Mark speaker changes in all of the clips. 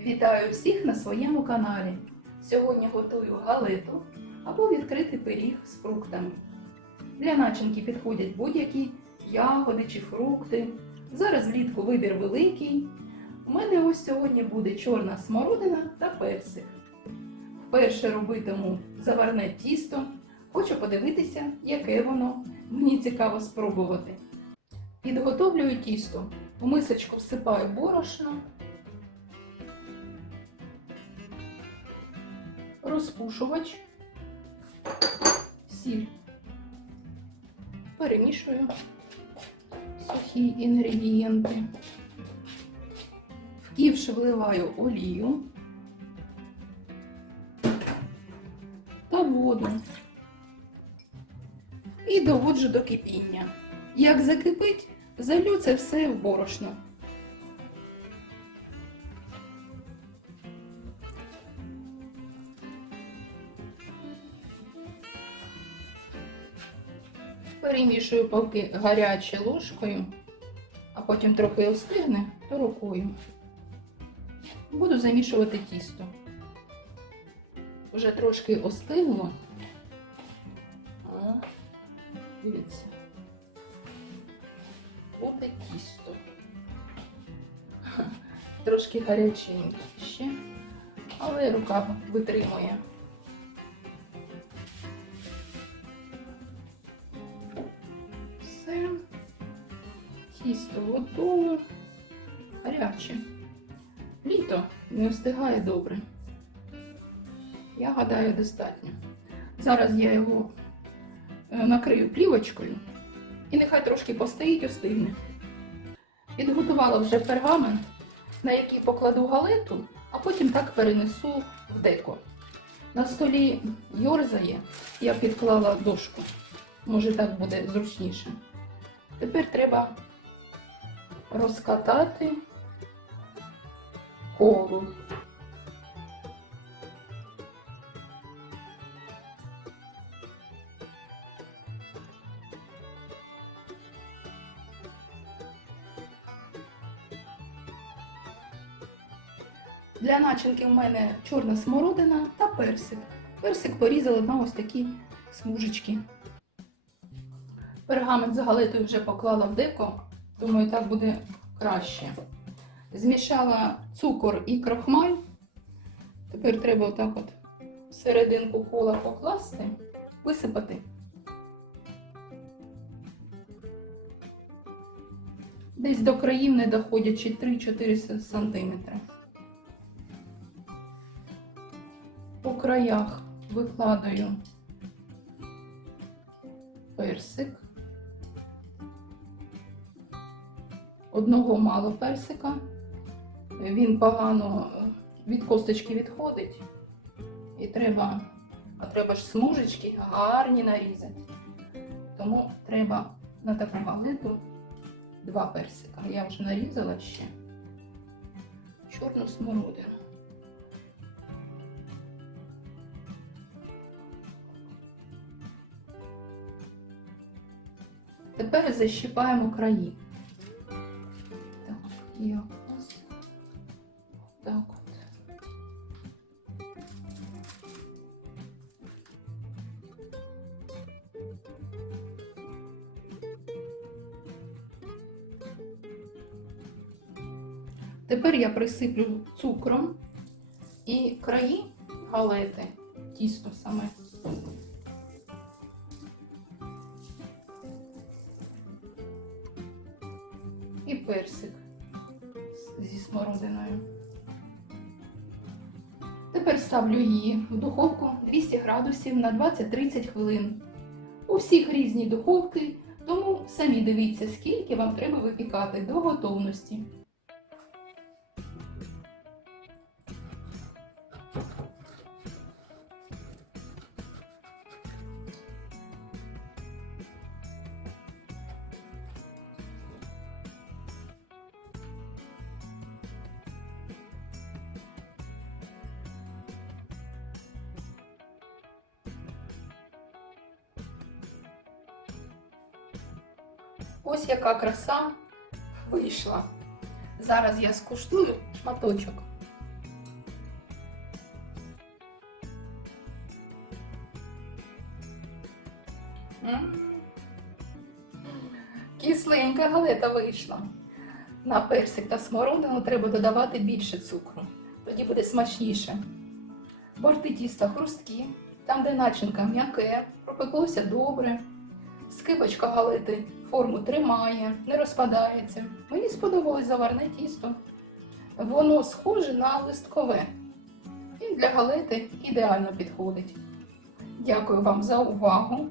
Speaker 1: Вітаю всіх на своєму каналі. Сьогодні готую галету або відкритий пиріг з фруктами. Для начинки підходять будь-які ягоди чи фрукти. Зараз влітку вибір великий. У мене ось сьогодні буде чорна смородина та персик. Вперше робитиму заварне тісто. Хочу подивитися, яке воно. Мені цікаво спробувати. Підготовлюю тісто. В мисочку всипаю борошно, розпушувач, сіль. Перемішую сухі інгредієнти. В ківш вливаю олію та воду і доводжу до кипіння. Як закипить, залю це все в борошно. Перемішую поки гаряче ложкою, а потім трохи остигне, то рукою. Буду замішувати тісто. Вже трошки остигло. Дивіться. Буде тісто. Трошки гаряченьке ще, але рука витримує. Тісто готове. Гаряче. Літо не встигає добре. Я гадаю, достатньо. Зараз я його е, накрию плівочкою і нехай трошки постоїть, остигне. Підготувала вже пергамент, на який покладу галету, а потім так перенесу в деко. На столі йорзає, я підклала дошку. Може так буде зручніше. Тепер треба розкатати колу. Для начинки в мене чорна смородина та персик. Персик порізала на ось такі смужечки. Пергамент з галетою вже поклала в деко, думаю, так буде краще. Змішала цукор і крохмаль. Тепер треба отак от серединку кола покласти, висипати. Десь до країв не доходячи 3-4 см. По краях викладаю персик. Одного мало персика. Він погано від косточки відходить. І треба, а треба ж смужечки гарні нарізати. Тому треба на таку галету два персика. Я вже нарізала ще чорну смородину. Тепер защіпаємо краї. Так, якось. Так от. Тепер я присиплю цукром і краї галети, тісто саме. і персик зі смородиною. Тепер ставлю її в духовку 200 градусів на 20-30 хвилин. У всіх різні духовки, тому самі дивіться, скільки вам треба випікати до готовності. Ось яка краса вийшла. Зараз я скуштую шматочок. Кисленька галета вийшла. На персик та смородину треба додавати більше цукру. Тоді буде смачніше. Борти тіста хрусткі, там, де начинка м'яке, пропеклося добре. Скибочка галети форму тримає, не розпадається. Мені сподобалось заварне тісто. Воно схоже на листкове. І для галети ідеально підходить. Дякую вам за увагу,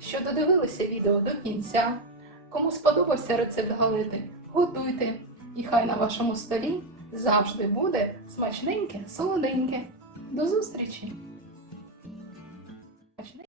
Speaker 1: що додивилися відео до кінця. Кому сподобався рецепт галети, готуйте, і хай на вашому столі завжди буде смачненьке, солоденьке. До зустрічі!